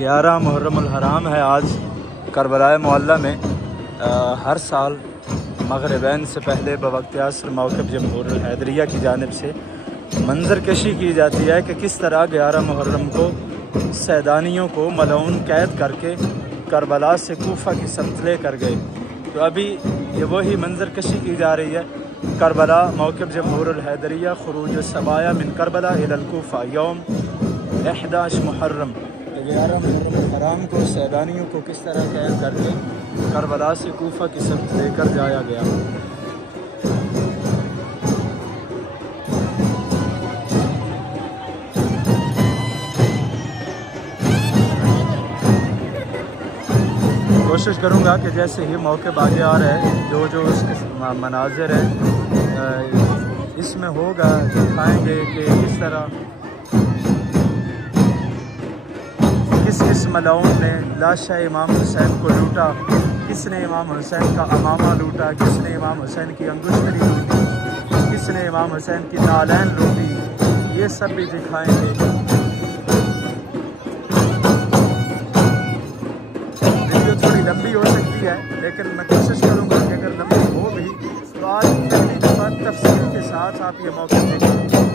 11 मुहर्रमुल हराम है आज करबला मुअल्ला में। हर साल मगरिबैन से पहले बवक्त असर मौक़िफ़ जमहूरुल हैदरिया की जानिब से मंजर कशी की जाती है कि किस तरह 11 मुहर्रम को सैदानियों को मलऊन कैद करके करबला से कूफा की समत ले कर गए। तो अभी ये वही मंजर कशी की जा रही है। करबला मौक़िफ़ जमहूरुल हैदरिया खुरूज सबाया मिन करबला इलल कूफा यौम 11 मुहर्रम। 11 मुहर्रम हराम को सैदानियों को किस तरह कैद करके करबला से कूफा की समत लेकर जाया गया। कोशिश करूँगा कि जैसे ही मौके आगे आ रहे हैं जो उसके मनाजिर है इसमें होगा दिखाएंगे कि किस तरह किस मलऊन ने लाशा इमाम हुसैन को लूटा, किसने इमाम हुसैन का अमामा लूटा, किसने इमाम हुसैन की अंगुश्तरी लूटी, किसने इमाम हुसैन की नालैन लूटी, ये सब भी दिखाएंगे। थोड़ी लंबी हो सकती है लेकिन मैं कोशिश करूंगा कि अगर लंबी हो भी तो आज पहली दफ़ा तफसील के साथ आप ये मौका देखें।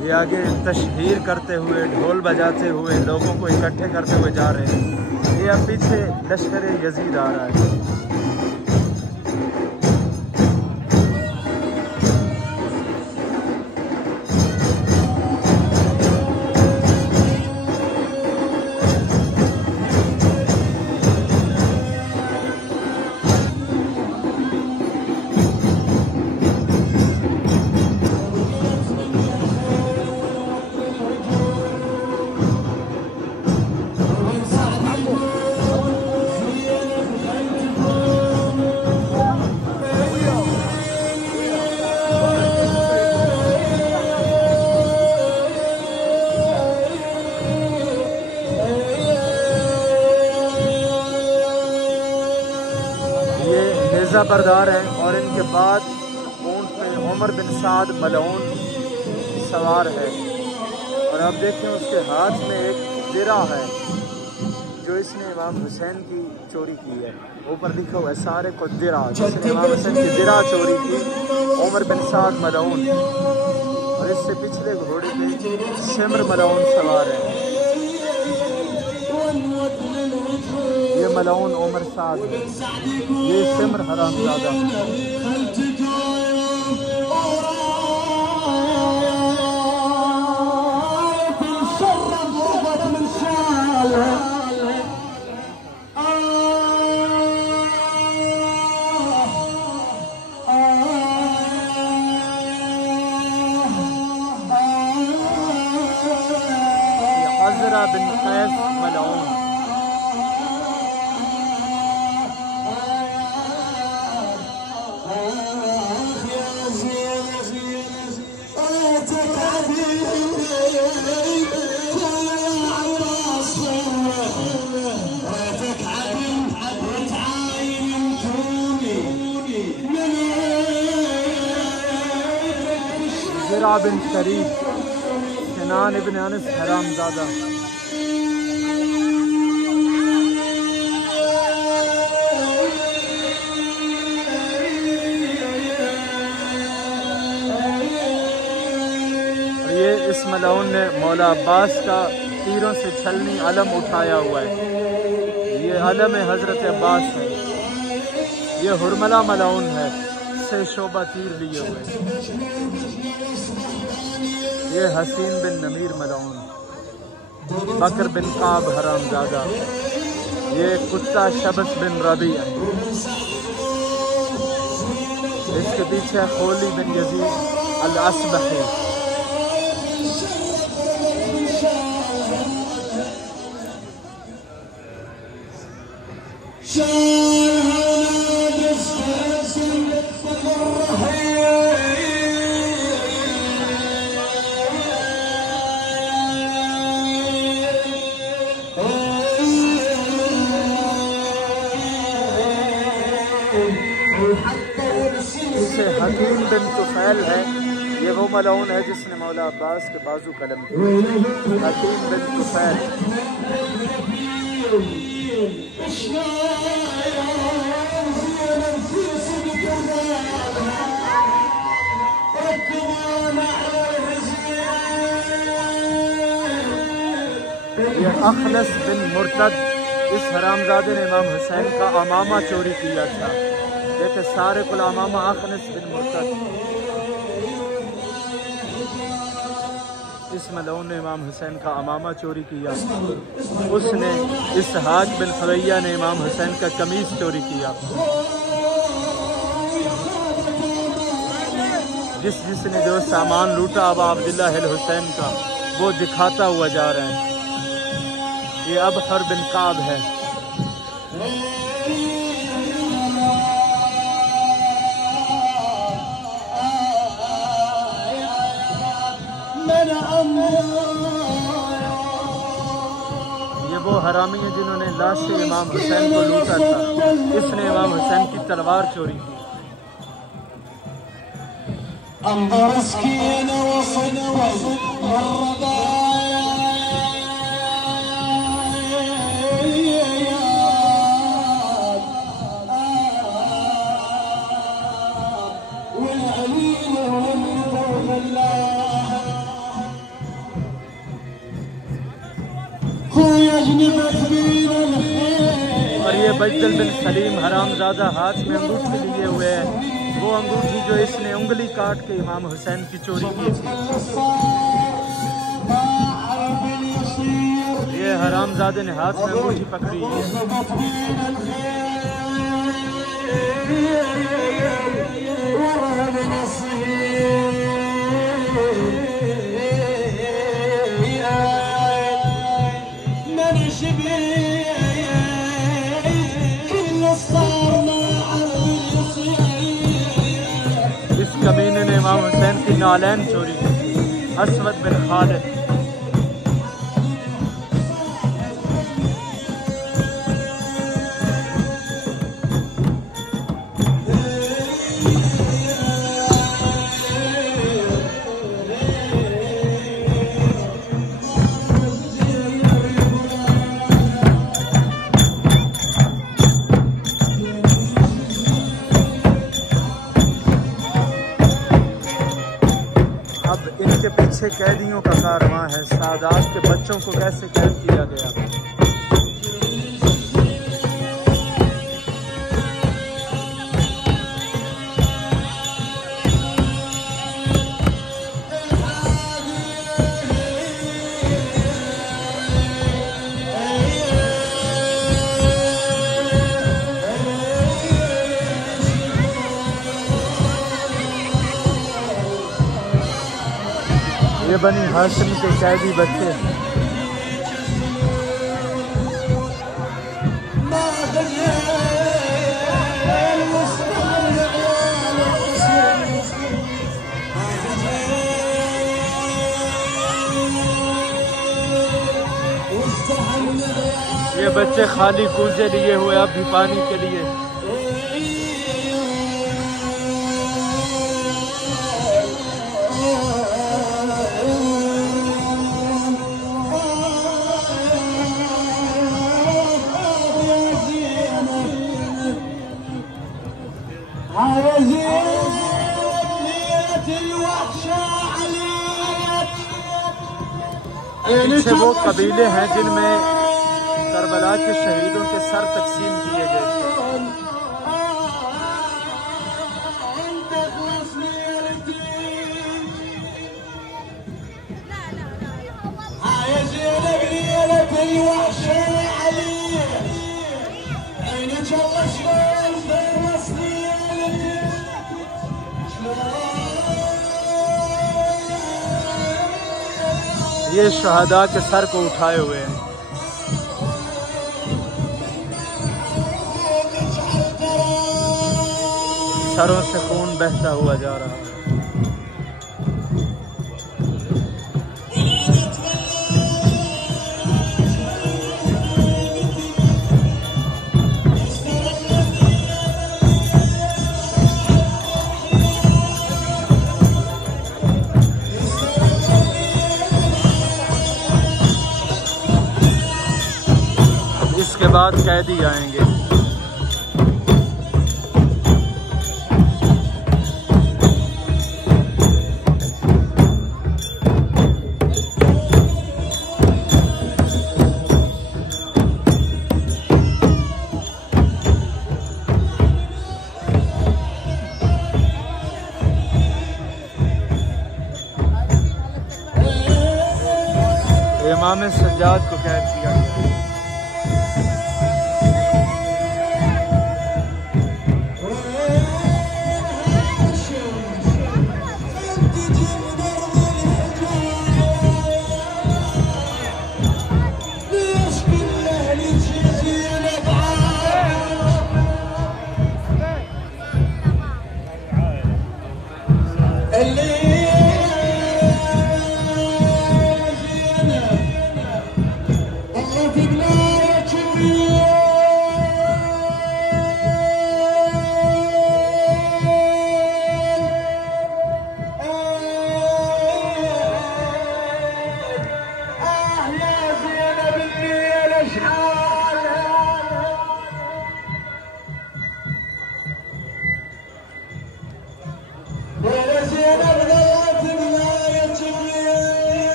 ये आगे तशहीर करते हुए ढोल बजाते हुए लोगों को इकट्ठे करते हुए जा रहे हैं। ये अब पीछे लश्कर यजीद आ रहा है। बरदार है और इनके बाद ऊंट पे उमर बिन साद मलऊन सवार है और अब देखें उसके हाथ में एक दिरा है जो इसने इमाम हुसैन की चोरी की है। ऊपर लिखा हुआ है सारे को दिरा, जिसने इमाम हुसैन की दिरा चोरी की उमर बिन साद मलऊन। और इससे पिछले घोड़े पे सिमर मलऊन सवार है। ये मलऊन उमर साद है, ये सिमर हरामजादा। अज़रा बिन कैस मलऊन। ज़रा बिन शरीफ सिनान इब्न अनस हरामजादा। ये इस मलऊन ने मौला अब्बास का तीरों से छलनी अलम उठाया हुआ है। ये अलम हज़रत अब्बास है, ये हुरमला मलाउन है से शोबा तीर लिए हुए, ये हसीन बिन नमीर मलाउन, बकर बिन काब हरामजादा, ये कुत्ता शबस बिन रबिया, इसके पीछे खोली बिन यजीद अल असबही, हकीम बिन तुफैल है, ये वो मलाउन है जिसने मौला अब्बास के बाजू कलम किए। हकीम बिन तुफैल ये अखलस बिन मुर्तद, इस हरामजादे ने इमाम हुसैन का अमामा चोरी किया था। देखे सारे कुल अमामा अखलस बिन मुर्तद, इस मलाउन ने इमाम हुसैन का अमामा चोरी किया। उसने इसहाक बिन फरैया ने इमाम हुसैन का कमीज चोरी किया। जिसने जो सामान लूटा अब अब्दुल्ला हुसैन का, वो दिखाता हुआ जा रहा है। ये अबहर बिन काब है, ये वो हरामी है जिन्होंने लाश से इमाम हुसैन को लूटा था। इसने इमाम हुसैन की तलवार चोरी की। और ये बजदल बिन सलीम हरामजादा हाथ में अंगूठी लिए हुए है, वो अंगूठी जो इसने उंगली काट के इमाम हुसैन की चोरी की थी। ये हरामजादे ने हाथ में अंगूठी पकड़ी है। इस कमीने ने इमाम हुसैन की नालैन चोरी की थी। असवद बिन खालिद, इनके पीछे कैदियों का कारवां है। सादात के बच्चों को कैसे कैद किया गया। ये बनी हाशिम के कैदी बच्चे। ये बच्चे खाली कूजे लिए हुए अब भी पानी के लिए। पीछे वो कबीले हैं जिनमें करबला शुहदा के शहीदों के सर तकसीम किए गए थे। ये शुहदा के सर को उठाए हुए हैं। सरों से खून बहता हुआ जा रहा है। इसके बाद कैदी आएंगे। इमाम सज्जाद को कैद किया गया।